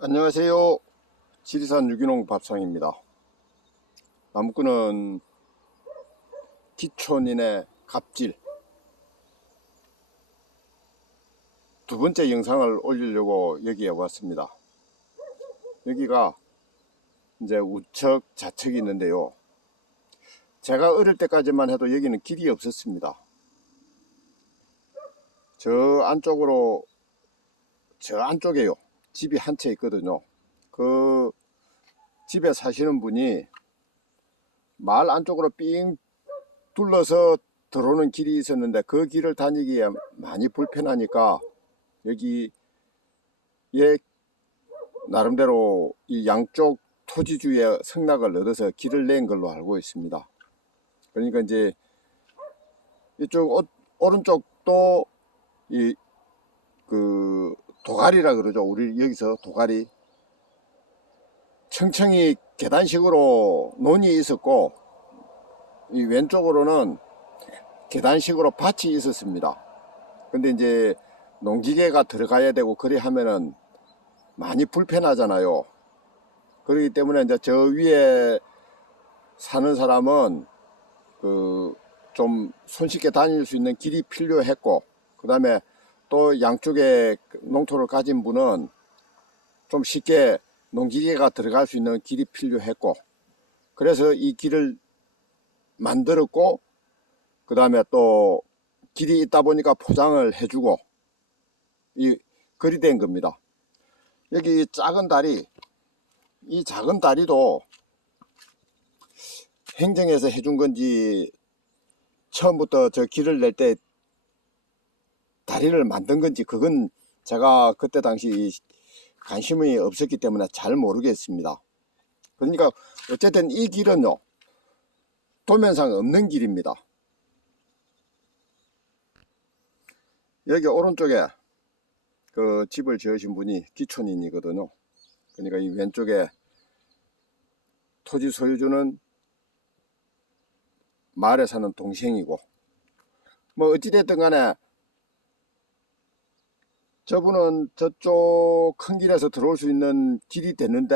안녕하세요. 지리산 유기농 밥상입니다. 나무꾼은 기촌인의 갑질 두 번째 영상을 올리려고 여기에 왔습니다. 여기가 이제 우측 좌측이 있는데요. 제가 어릴 때까지만 해도 여기는 길이 없었습니다. 저 안쪽에요. 집이 한 채 있거든요. 그 집에 사시는 분이 마을 안쪽으로 삥 둘러서 들어오는 길이 있었는데 그 길을 다니기에 많이 불편하니까 여기에 나름대로 이 양쪽 토지주의 승낙을 얻어서 길을 낸 걸로 알고 있습니다. 그러니까 이제 이쪽 오른쪽도 그 도가리라 그러죠. 우리 여기서 도가리 층층이 계단식으로 논이 있었고, 이 왼쪽으로는 계단식으로 밭이 있었습니다. 근데 이제 농기계가 들어가야 되고 그리 하면은 많이 불편하잖아요. 그렇기 때문에 이제 저 위에 사는 사람은 좀 손쉽게 다닐 수 있는 길이 필요했고, 그 다음에 또 양쪽에 농토를 가진 분은 좀 쉽게 농기계가 들어갈 수 있는 길이 필요했고, 그래서 이 길을 만들었고, 그 다음에 또 길이 있다 보니까 포장을 해주고 그리 된 겁니다. 여기 작은 다리, 이 작은 다리도 행정에서 해준 건지 처음부터 저 길을 낼 때 다리를 만든 건지 그건 제가 그때 당시 관심이 없었기 때문에 잘 모르겠습니다. 그러니까 어쨌든 이 길은요, 도면상 없는 길입니다. 여기 오른쪽에 그 집을 지으신 분이 기촌인이거든요. 그러니까 이 왼쪽에 토지 소유주는 마을에 사는 동생이고, 뭐 어찌됐든 간에 저분은 저쪽 큰 길에서 들어올 수 있는 길이 됐는데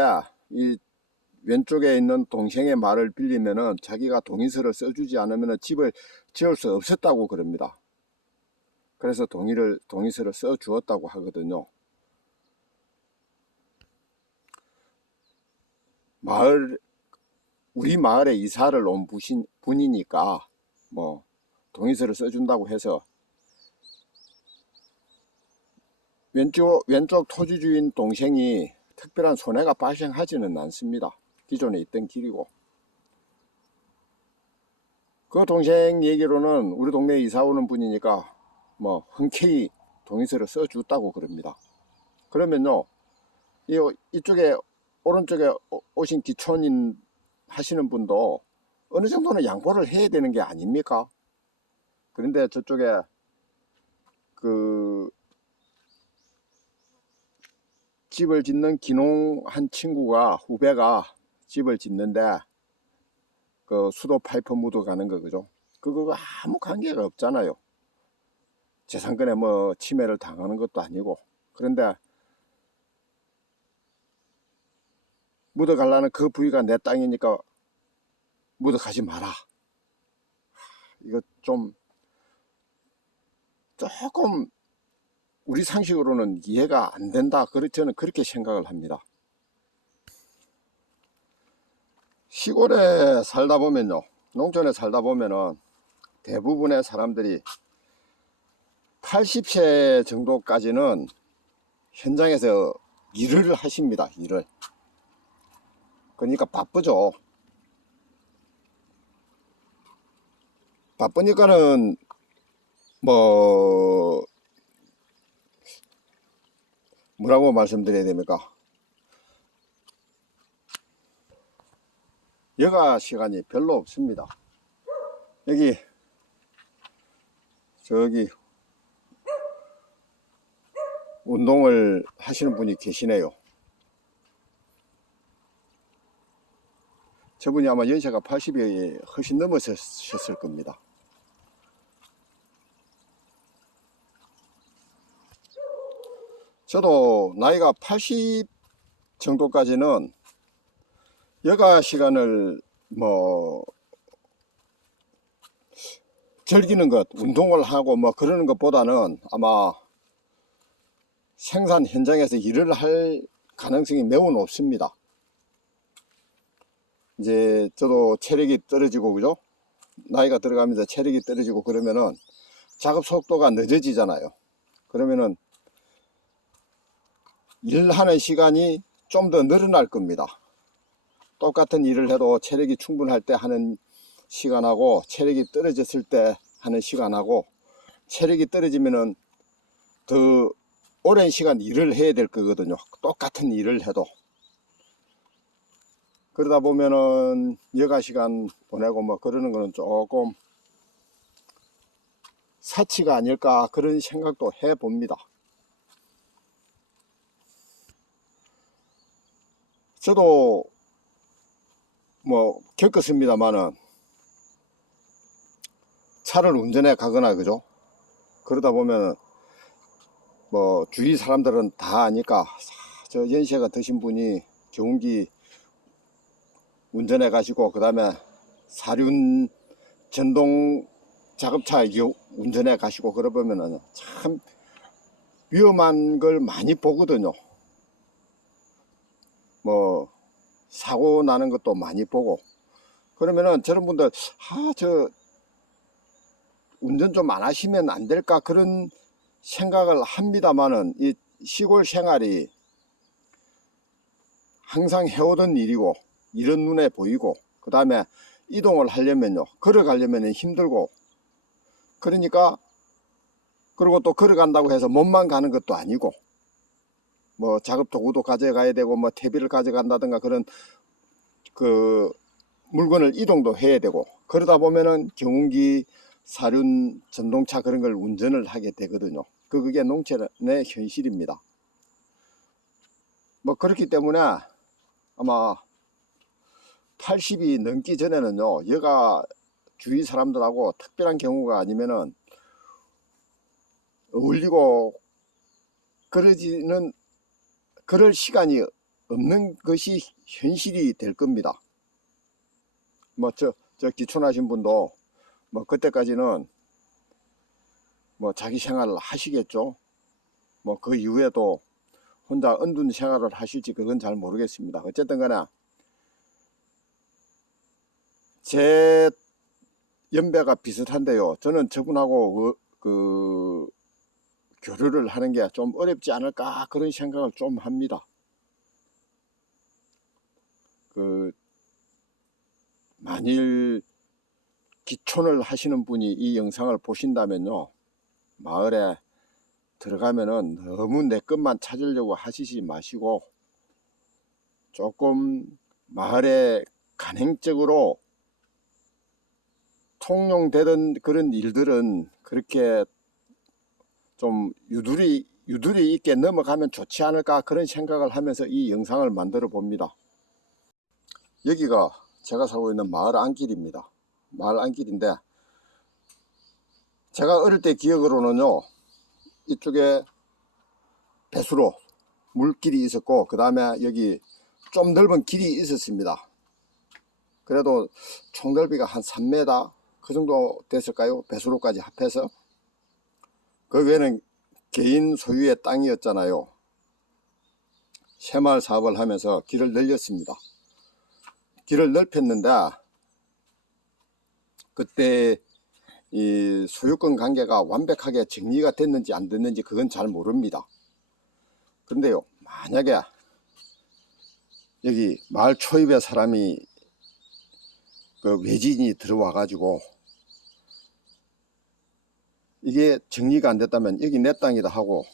이 왼쪽에 있는 동생의 말을 빌리면은 자기가 동의서를 써주지 않으면 집을 지을 수 없었다고 그럽니다. 그래서 동의서를 써 주었다고 하거든요. 우리 마을에 이사를 온 분이니까 뭐 동의서를 써준다고 해서 왼쪽 토지주인 동생이 특별한 손해가 발생하지는 않습니다. 기존에 있던 길이고, 그 동생 얘기로는 우리 동네에 이사 오는 분이니까 뭐 흔쾌히 동의서를 써줬다고 그럽니다. 그러면요, 이쪽에 오른쪽에 오신 기촌인 하시는 분도 어느 정도는 양보를 해야 되는 게 아닙니까? 그런데 저쪽에 그 집을 짓는 기농한 친구가, 후배가 집을 짓는데 그 수도 파이프 묻어가는 거, 그죠? 그거 아무 관계가 없잖아요. 재산권에 뭐 침해를 당하는 것도 아니고. 그런데 묻어가려는 그 부위가 내 땅이니까 묻어가지 마라. 이거 좀 조금 우리 상식으로는 이해가 안 된다. 저는 그렇게 생각을 합니다. 시골에 살다 보면요, 농촌에 살다 보면은 대부분의 사람들이 80세 정도까지는 현장에서 일을 하십니다. 일을. 그러니까 바쁘죠. 바쁘니까는 뭐라고 말씀드려야 됩니까? 여가 시간이 별로 없습니다. 저기 운동을 하시는 분이 계시네요. 저분이 아마 연세가 80이 훨씬 넘으셨을 겁니다. 저도 나이가 80 정도까지는 여가 시간을 뭐 즐기는 것, 운동을 하고 뭐 그러는 것보다는 아마 생산 현장에서 일을 할 가능성이 매우 높습니다. 이제 저도 체력이 떨어지고, 그죠? 나이가 들어가면서 체력이 떨어지고 그러면은 작업 속도가 늦어지잖아요. 그러면은 일하는 시간이 좀 더 늘어날 겁니다. 똑같은 일을 해도 체력이 충분할 때 하는 시간하고 체력이 떨어졌을 때 하는 시간하고, 체력이 떨어지면은 더 오랜 시간 일을 해야 될 거거든요. 똑같은 일을 해도. 그러다 보면은 여가 시간 보내고 뭐 그러는 거는 조금 사치가 아닐까, 그런 생각도 해 봅니다. 저도 뭐 겪었습니다만은 차를 운전해 가거나, 그죠? 그러다 보면 뭐 주위 사람들은 다 아니까, 저 연세가 드신 분이 경운기 운전해 가시고 그 다음에 사륜 전동 작업차 운전해 가시고 그러보면은 참 위험한 걸 많이 보거든요. 뭐 사고 나는 것도 많이 보고. 그러면은 저런 분들, 저 운전 좀 안 하시면 안 될까, 그런 생각을 합니다만은, 이 시골 생활이 항상 해오던 일이고 이런 눈에 보이고, 그 다음에 이동을 하려면요, 걸어가려면 힘들고, 그러니까, 그리고 또 걸어간다고 해서 몸만 가는 것도 아니고, 뭐 작업 도구도 가져가야 되고 뭐 퇴비를 가져간다든가 그런 그 물건을 이동도 해야 되고, 그러다 보면은 경운기, 사륜, 전동차 그런 걸 운전을 하게 되거든요. 그게 농촌의 현실입니다. 뭐 그렇기 때문에 아마 80이 넘기 전에는요, 여가 주위 사람들하고 특별한 경우가 아니면은 어울리고 그럴 시간이 없는 것이 현실이 될 겁니다. 뭐 저 기촌하신 분도 뭐 그때까지는 뭐 자기 생활을 하시겠죠. 뭐 그 이후에도 혼자 은둔 생활을 하실지 그건 잘 모르겠습니다. 어쨌든 간에 제 연배가 비슷한데요, 저는 저분하고 교류를 하는 게 좀 어렵지 않을까, 그런 생각을 좀 합니다. 만일 기촌을 하시는 분이 이 영상을 보신다면요, 마을에 들어가면은 너무 내 것만 찾으려고 하시지 마시고, 조금 마을에 간행적으로 통용되던 그런 일들은 그렇게 좀 유두리 있게 넘어가면 좋지 않을까, 그런 생각을 하면서 이 영상을 만들어 봅니다. 여기가 제가 살고 있는 마을 안길입니다. 마을 안길인데, 제가 어릴 때 기억으로는요, 이쪽에 배수로 물길이 있었고, 그 다음에 여기 좀 넓은 길이 있었습니다. 그래도 총넓이가 한 3m 그 정도 됐을까요? 배수로까지 합해서. 그 외에는 개인 소유의 땅이었잖아요. 새마을 사업을 하면서 길을 늘렸습니다. 길을 넓혔는데, 그때 이 소유권 관계가 완벽하게 정리가 됐는지 안 됐는지 그건 잘 모릅니다. 그런데요, 만약에 여기 마을 초입에 사람이 외지인이 들어와 가지고 이게 정리가 안 됐다면 여기 내 땅이다 하고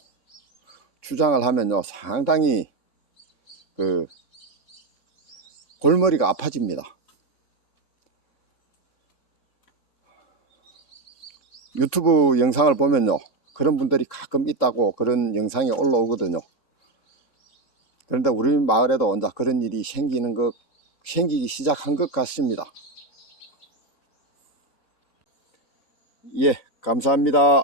주장을 하면요, 상당히 골머리가 아파집니다. 유튜브 영상을 보면요, 그런 분들이 가끔 있다고 그런 영상이 올라오거든요. 그런데 우리 마을에도 언제 그런 일이 생기기 시작한 것 같습니다. 예, 감사합니다.